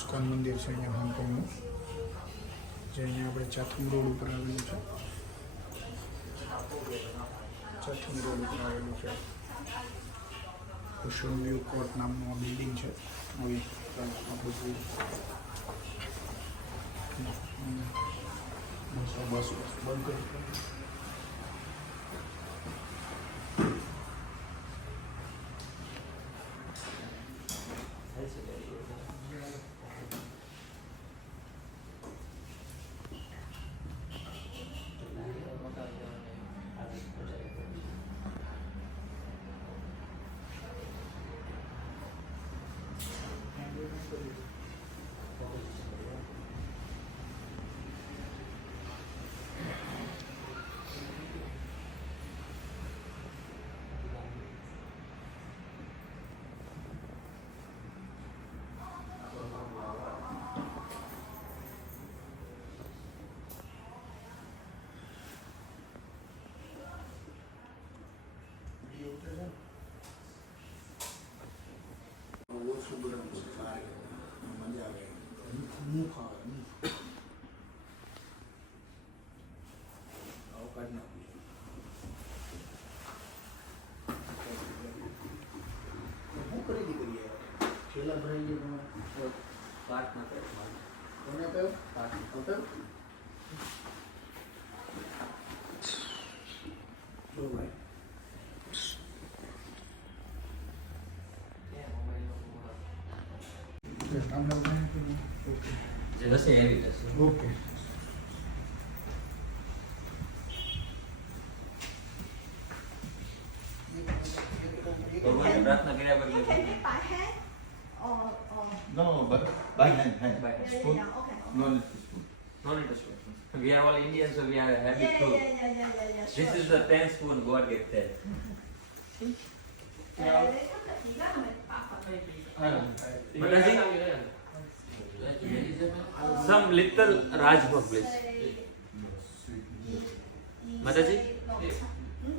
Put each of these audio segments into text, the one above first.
ઇસ્કોન મંદિર છે અહીંયા હોંગકોંગનું, જે અહીંયા આપણે ચાથમ રોડ ઉપર આવેલું છે. ચાથમ રોડ ઉપર આવેલું છે. ઓશન વ્યૂ કોર્ટ નામનું આ બિલ્ડિંગ છે. આવી આપણે જોઈએ બસ બંધ કરી. ઓછું ગરમ છે, સારી મજા આવે. હું ખાવા અવકાશ નથી. શું ખરીદી કરીએ? છેલ્લા ભરાઈ ગયું પાર્ટ ના કરે. કોને કહ્યું? પાર્ટ કહ્યું? શું ભાઈ? જશે એવી જશે. ઓકે. ભગવાનની પ્રાર્થના કર્યા You પછી can take by hand or No, but by hand. yeah, Spoon? yeah, okay. No need to spoon. no need to spoon. We are all Indians, so we are happy Yeah, to. yeah, yeah, yeah, yeah, yeah, This sure, is sure. the 10th spoon God gave that. Để chắc là chỉ ra là mình pha phần. Some little Rajbhog, please. Mataji?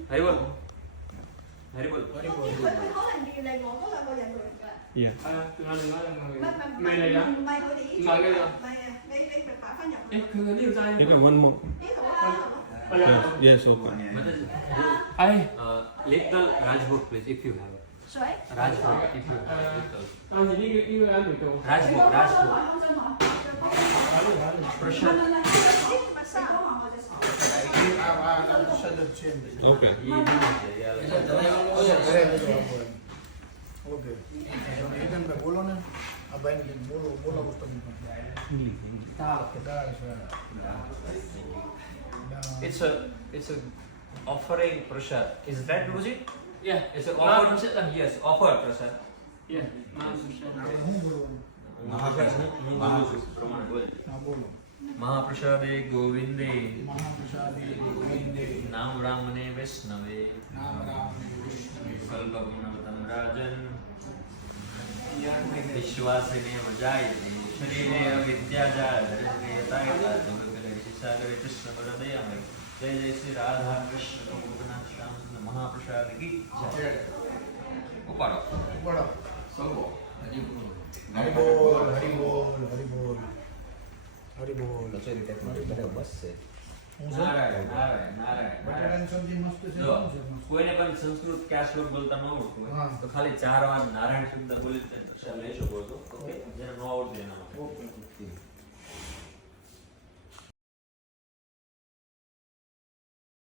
Haribol. Haribol. Không phải khó làm gì này ngồi có là bao giờ người. Yeah. Mày thôi đi. Mày cái gì? Mày phải phá nhập. Ê, cứ đi ra. Biết thủ Yeah. Yes, open. Mataji. Ai? Little Rajbhog, please, if you have. Sorry. Rajbhog, if you have. Little. Anh thì đi ăn được không? Rajbhog, Rajbhog. Prashad. Okay. Okay. બોલો ને આ ભાઈ બોલો બોલો તમે. દાળ છે. It's a offering prasad. Is that Guruji? Yeah. It's an offer. Yes, offer prasad. Yeah. શું બોલવાનું? હા બોલો. મહાપ્રસાદે ગોવિંદે મહાપ્રસાદે ગોવિંદે નામ રામને વૈષ્ણવે નામ રામ વિષ્ણુ કલ્પગુણવતમ રાજન વિશ્વાસને મજાય શરીરે અવિદ્યાજાળ ધરેન્દ્રિયતાય જગતગલે શિશાગરે કૃષ્ણ વરદયામય જય જય શ્રી રાધા કૃષ્ણ ગોપનાથ શ્યામ સુંદર મહાપ્રસાદ કી જય. ઉપાડો. બોલો. Salvo. હરિબોલ હરિબોલ હરિબોલ હરિબોલ. નારાયણ નારાયણ નારાયણ બટાટાની સબ્જી મસ્ત છે. જો, શું છે મસ્ત? કોઈને પણ સંસ્કૃત કે આ શ્લોક બોલતા ન આવડતું હોય હા. તો ખાલી 4 વાર નારાયણ શબ્દ બોલી પ્રસાદ લઈ શકો છો. ઓકે, જેને ન આવડતું એના